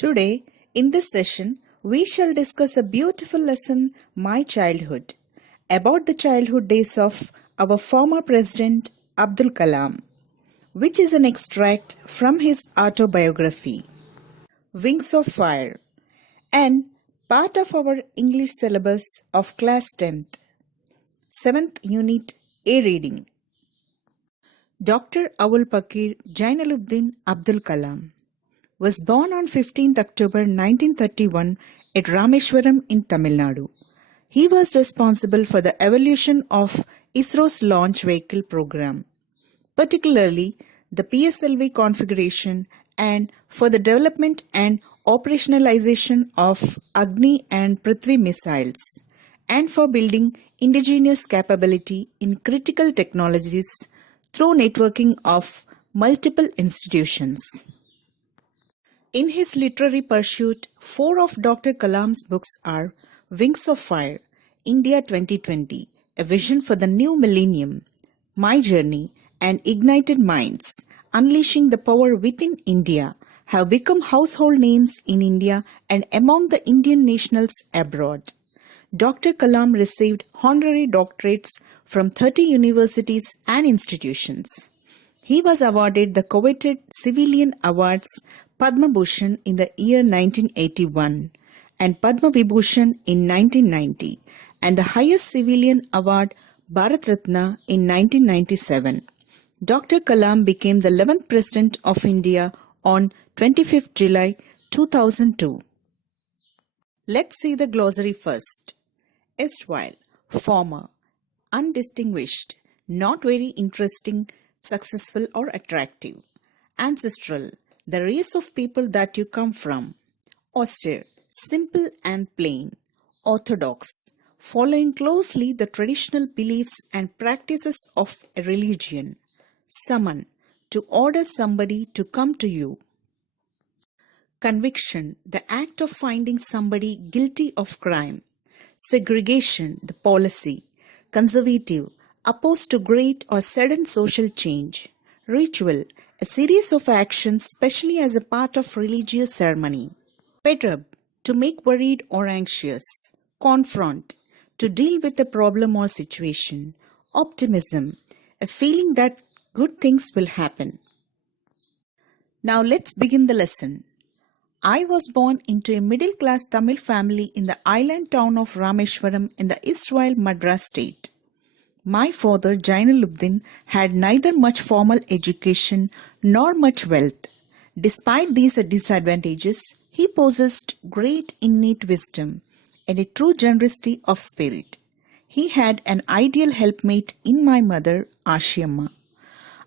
Today, in this session, we shall discuss a beautiful lesson, My Childhood, about the childhood days of our former President Abdul Kalam, which is an extract from his autobiography, Wings of Fire, and part of our English syllabus of class 10th, 7th unit A reading. Dr. Awul Pakir Jainaluddin Abdul Kalam was born on 15th October 1931 at Rameshwaram in Tamil Nadu. He was responsible for the evolution of ISRO's launch vehicle program, particularly the PSLV configuration, and for the development and operationalization of Agni and Prithvi missiles, and for building indigenous capability in critical technologies through networking of multiple institutions. In his literary pursuit, 4 of Dr. Kalam's books are Wings of Fire, India 2020, A Vision for the New Millennium, My Journey, and Ignited Minds, Unleashing the Power Within India, have become household names in India and among the Indian nationals abroad. Dr. Kalam received honorary doctorates from 30 universities and institutions. He was awarded the coveted civilian awards Padma Bhushan in the year 1981 and Padma Vibhushan in 1990 and the highest civilian award Bharat Ratna in 1997. Dr. Kalam became the 11th President of India on 25th July 2002. Let's see the glossary first. Erstwhile, former, undistinguished, not very interesting, successful or attractive. Ancestral, the race of people that you come from. Austere, simple and plain. Orthodox, following closely the traditional beliefs and practices of a religion. Summon, to order somebody to come to you. Conviction, the act of finding somebody guilty of crime. Segregation, the policy. Conservative, opposed to great or sudden social change. Ritual, a series of actions specially as a part of religious ceremony. Perturb, to make worried or anxious. Confront, to deal with a problem or situation. Optimism, a feeling that good things will happen. Now let's begin the lesson. I was born into a middle-class Tamil family in the island town of Rameshwaram in the erstwhile Madras state. My father, Jainaluddin, had neither much formal education nor much wealth. Despite these disadvantages, he possessed great innate wisdom and a true generosity of spirit. He had an ideal helpmate in my mother, Ashiyamma.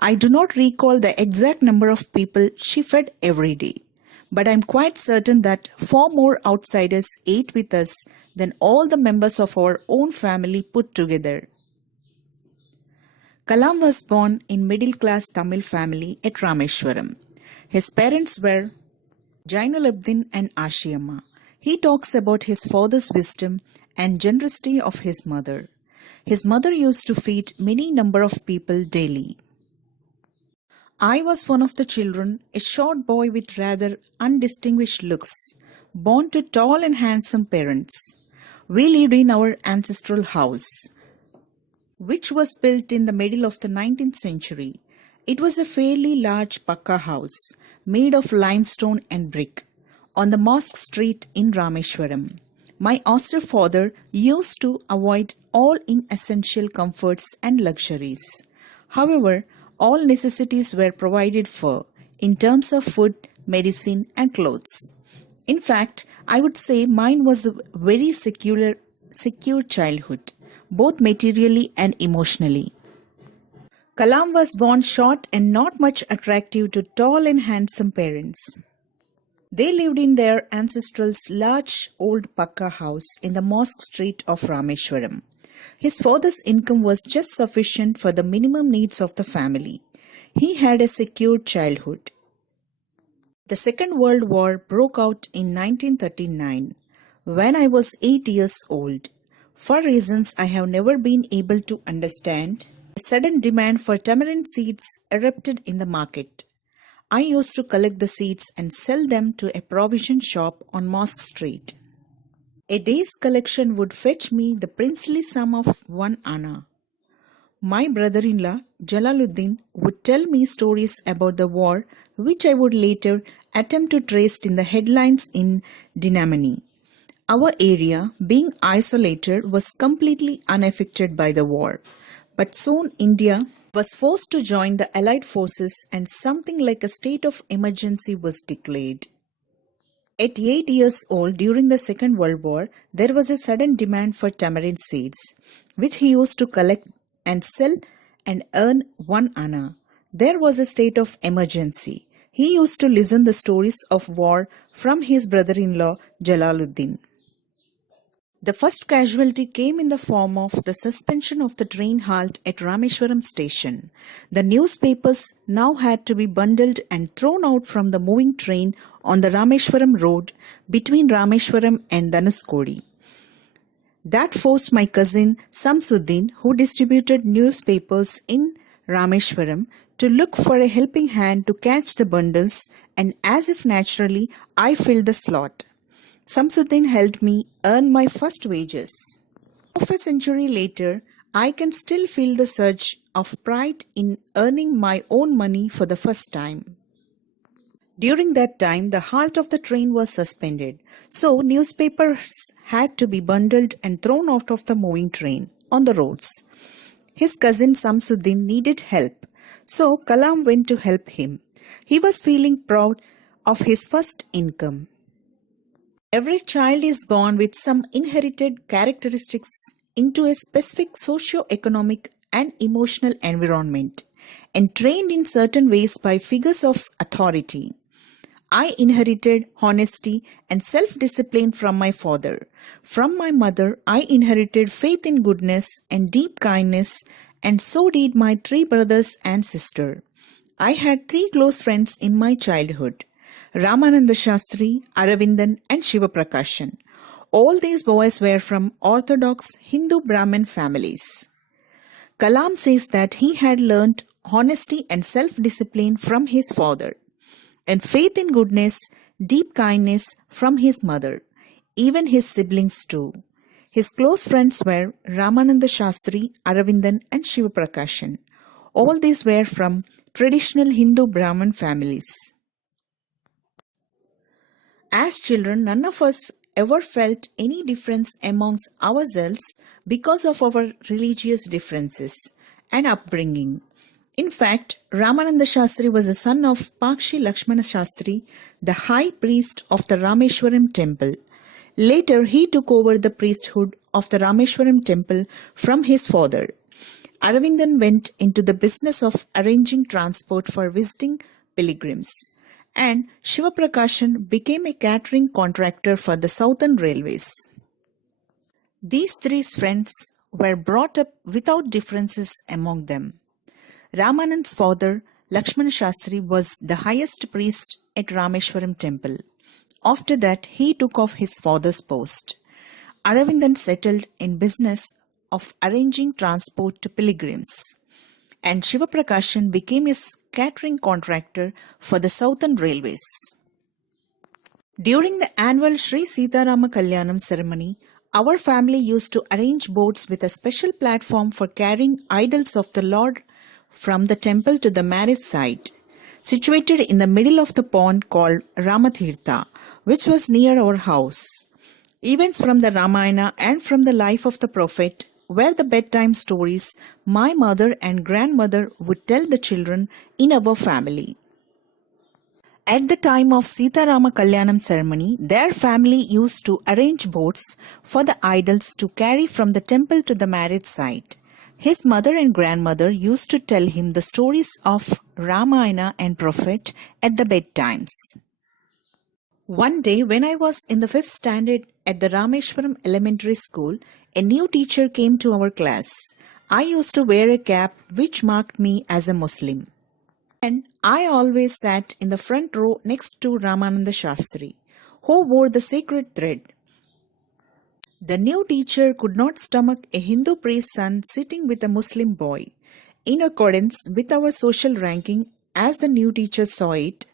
I do not recall the exact number of people she fed every day, but I am quite certain that 4 more outsiders ate with us than all the members of our own family put together. Kalam was born in middle-class Tamil family at Rameshwaram. His parents were Jainaluddin and Ashiyamma. He talks about his father's wisdom and generosity of his mother. His mother used to feed many number of people daily. I was one of the children, a short boy with rather undistinguished looks, born to tall and handsome parents. We lived in our ancestral house, which was built in the middle of the 19th century. It was a fairly large Pakka house, made of limestone and brick, on the Mosque Street in Rameshwaram. My austere father used to avoid all inessential comforts and luxuries. However, all necessities were provided for in terms of food, medicine, and clothes. In fact, I would say mine was a very secure childhood, both materially and emotionally. Kalam was born short and not much attractive to tall and handsome parents. They lived in their ancestral's large old Pakka house in the Mosque Street of Rameshwaram. His father's income was just sufficient for the minimum needs of the family. He had a secure childhood. The Second World War broke out in 1939, when I was 8 years old. For reasons I have never been able to understand, a sudden demand for tamarind seeds erupted in the market. I used to collect the seeds and sell them to a provision shop on Mosque Street. A day's collection would fetch me the princely sum of 1 anna. My brother-in-law, Jalaluddin, would tell me stories about the war which I would later attempt to trace in the headlines in Dinamani. Our area, being isolated, was completely unaffected by the war. But soon India was forced to join the Allied forces and something like a state of emergency was declared. At 8 years old during the Second World War, there was a sudden demand for tamarind seeds, which he used to collect and sell and earn 1 anna. There was a state of emergency. He used to listen the stories of war from his brother-in-law Jalaluddin. The first casualty came in the form of the suspension of the train halt at Rameshwaram station. The newspapers now had to be bundled and thrown out from the moving train on the Rameshwaram road between Rameshwaram and Dhanuskodi. That forced my cousin Samsuddin, who distributed newspapers in Rameshwaram, to look for a helping hand to catch the bundles, and as if naturally, I filled the slot. Samsuddin helped me earn my first wages. Half a century later, I can still feel the surge of pride in earning my own money for the first time. During that time, the halt of the train was suspended, so newspapers had to be bundled and thrown out of the moving train on the roads. His cousin Samsuddin needed help, so Kalam went to help him. He was feeling proud of his first income. Every child is born with some inherited characteristics into a specific socio-economic and emotional environment and trained in certain ways by figures of authority. I inherited honesty and self-discipline from my father. From my mother, I inherited faith in goodness and deep kindness, and so did my 3 brothers and sister. I had 3 close friends in my childhood: Ramananda Shastri, Aravindan, and Shiva Prakashan. All these boys were from orthodox Hindu Brahmin families. Kalam says that he had learnt honesty and self-discipline from his father, and faith in goodness, deep kindness from his mother, even his siblings too. His close friends were Ramananda Shastri, Aravindan, and Shiva Prakashan. All these were from traditional Hindu Brahmin families. As children, none of us ever felt any difference amongst ourselves because of our religious differences and upbringing. In fact, Ramananda Shastri was the son of Pakshi Lakshmana Shastri, the high priest of the Rameshwaram temple. Later, he took over the priesthood of the Rameshwaram temple from his father. Aravindan went into the business of arranging transport for visiting pilgrims, and Shiva Prakashan became a catering contractor for the Southern Railways. These 3 friends were brought up without differences among them. Ramanand's father, Lakshmana Shastri, was the highest priest at Rameshwaram temple. After that, he took off his father's post. Aravindan settled in business of arranging transport to pilgrims, and Shiva Prakashan became his catering contractor for the Southern Railways. During the annual Sri Sitarama Kalyanam ceremony, our family used to arrange boats with a special platform for carrying idols of the Lord from the temple to the marriage site, situated in the middle of the pond called Ramatirtha, which was near our house. Events from the Ramayana and from the life of the prophet were the bedtime stories my mother and grandmother would tell the children in our family. At the time of Sitarama Kalyanam ceremony, their family used to arrange boats for the idols to carry from the temple to the marriage site. His mother and grandmother used to tell him the stories of Ramayana and prophet at the bedtimes. One day, when I was in the 5th standard at the Rameshwaram Elementary School, a new teacher came to our class. I used to wear a cap which marked me as a Muslim. And I always sat in the front row next to Ramananda Shastri, who wore the sacred thread. The new teacher could not stomach a Hindu priest's son sitting with a Muslim boy. In accordance with our social ranking as the new teacher saw it,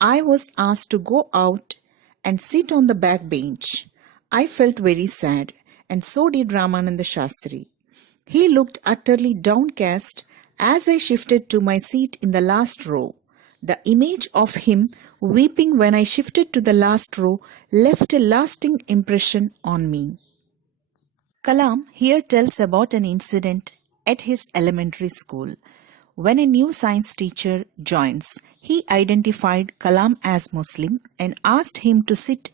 I was asked to go out and sit on the back bench. I felt very sad, and so did Ramananda Shastri. He looked utterly downcast as I shifted to my seat in the last row. The image of him weeping when I shifted to the last row left a lasting impression on me. Kalam here tells about an incident at his elementary school. When a new science teacher joins, he identified Kalam as Muslim and asked him to sit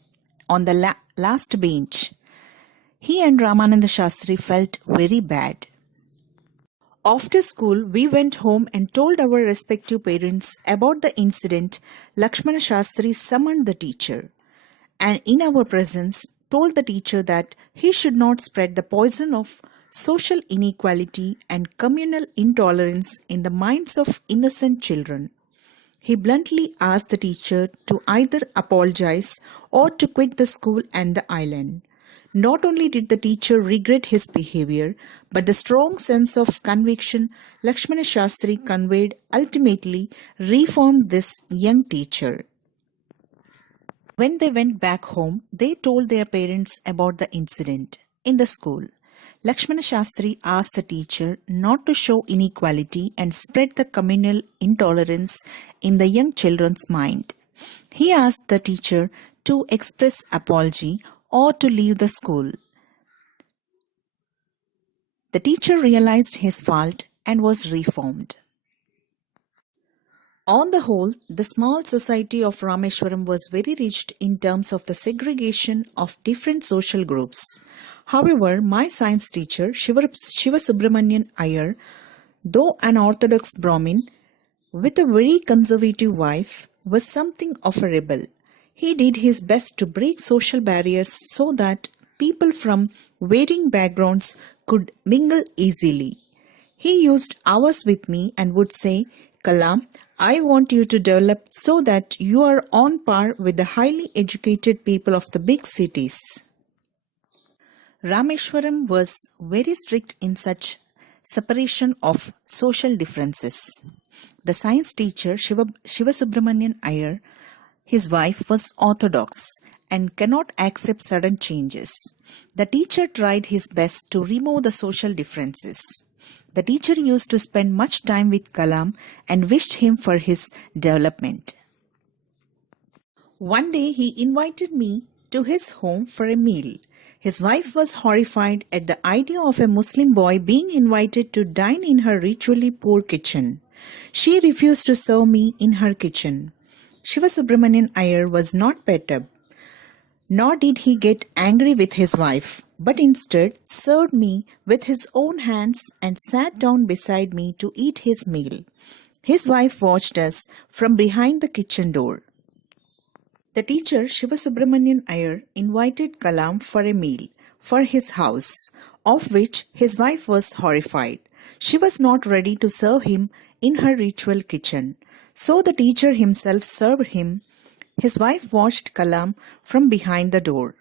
on the last bench. He and Ramananda Shastri felt very bad. After school, we went home and told our respective parents about the incident. Lakshmana Shastri summoned the teacher and in our presence told the teacher that he should not spread the poison of social inequality and communal intolerance in the minds of innocent children. He bluntly asked the teacher to either apologize or to quit the school and the island. Not only did the teacher regret his behavior, but the strong sense of conviction Lakshmana Shastri conveyed ultimately reformed this young teacher. When they went back home, they told their parents about the incident in the school. Lakshmana Shastri asked the teacher not to show inequality and spread the communal intolerance in the young children's mind. He asked the teacher to express apology or to leave the school. The teacher realized his fault and was reformed. On the whole, the small society of Rameshwaram was very rich in terms of the segregation of different social groups. However, my science teacher, Shiva Subramanian Iyer, though an orthodox Brahmin with a very conservative wife, was something of a rebel. He did his best to break social barriers so that people from varying backgrounds could mingle easily. He used hours with me and would say, "Kalam, I want you to develop so that you are on par with the highly educated people of the big cities." Rameshwaram was very strict in such separation of social differences. The science teacher Shiva Subramanian Iyer, his wife was orthodox and cannot accept sudden changes. The teacher tried his best to remove the social differences. The teacher used to spend much time with Kalam and wished him for his development. One day he invited me to his home for a meal. His wife was horrified at the idea of a Muslim boy being invited to dine in her ritually poor kitchen. She refused to serve me in her kitchen. Shiva Subramanian Iyer was not perturbed, nor did he get angry with his wife, but instead served me with his own hands and sat down beside me to eat his meal. His wife watched us from behind the kitchen door. The teacher Shiva Subramanian Iyer invited Kalam for a meal for his house, of which his wife was horrified. She was not ready to serve him in her ritual kitchen, so the teacher himself served him. His wife watched Kalam from behind the door.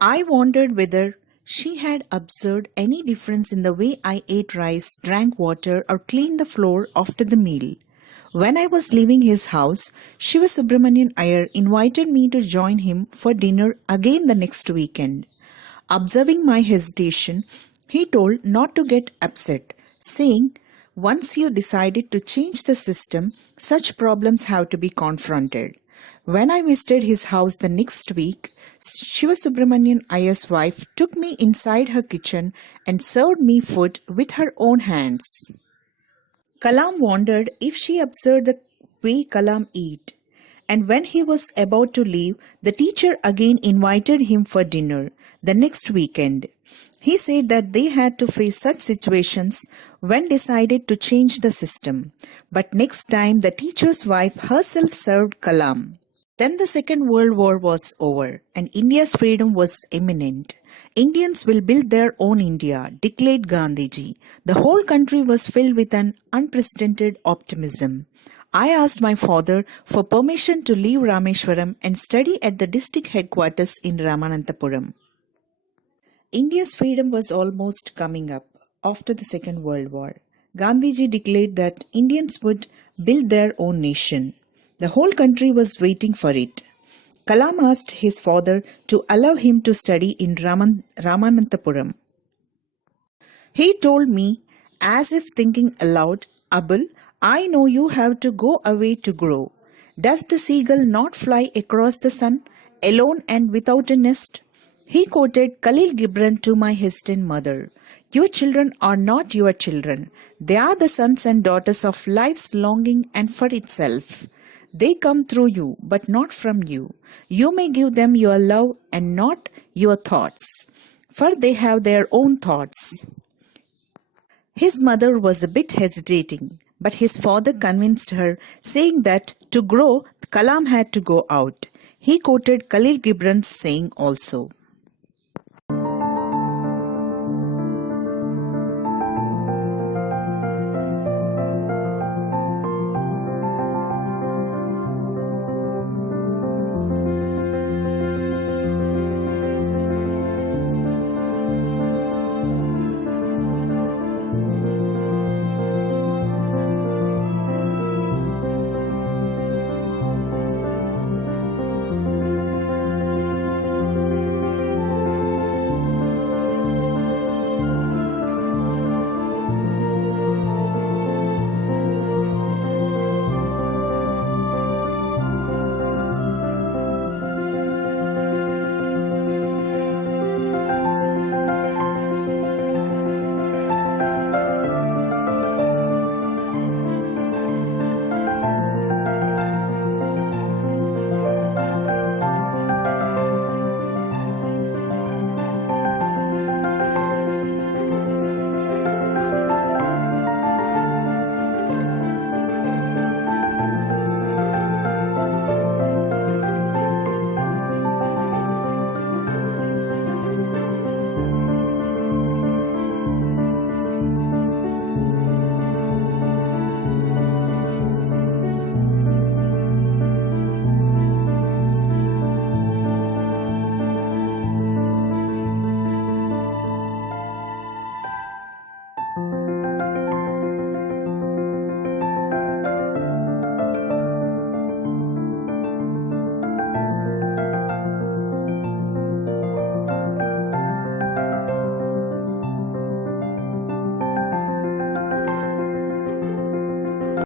I wondered whether she had observed any difference in the way I ate rice, drank water, or cleaned the floor after the meal. When I was leaving his house, Shiva Subramanian Iyer invited me to join him for dinner again the next weekend. Observing my hesitation, he told not to get upset, saying, "Once you decided to change the system, such problems have to be confronted." When I visited his house the next week, Shiva Subramanian Iyer's wife took me inside her kitchen and served me food with her own hands. Kalam wondered if she observed the way Kalam ate, and when he was about to leave, the teacher again invited him for dinner the next weekend. He said that they had to face such situations when decided to change the system, but next time the teacher's wife herself served Kalam. Then the Second World War was over and India's freedom was imminent. Indians will build their own India, declared Gandhiji. The whole country was filled with an unprecedented optimism. I asked my father for permission to leave Rameshwaram and study at the district headquarters in Ramananthapuram. India's freedom was almost coming up after the Second World War. Gandhiji declared that Indians would build their own nation. The whole country was waiting for it. Kalam asked his father to allow him to study in Ramananthapuram. He told me, as if thinking aloud, Abul, I know you have to go away to grow. Does the seagull not fly across the sun, alone and without a nest? He quoted Khalil Gibran to my hesitant mother. Your children are not your children. They are the sons and daughters of life's longing and for itself. They come through you, but not from you. You may give them your love and not your thoughts, for they have their own thoughts. His mother was a bit hesitating, but his father convinced her, saying that to grow, Kalam had to go out. He quoted Khalil Gibran's saying also.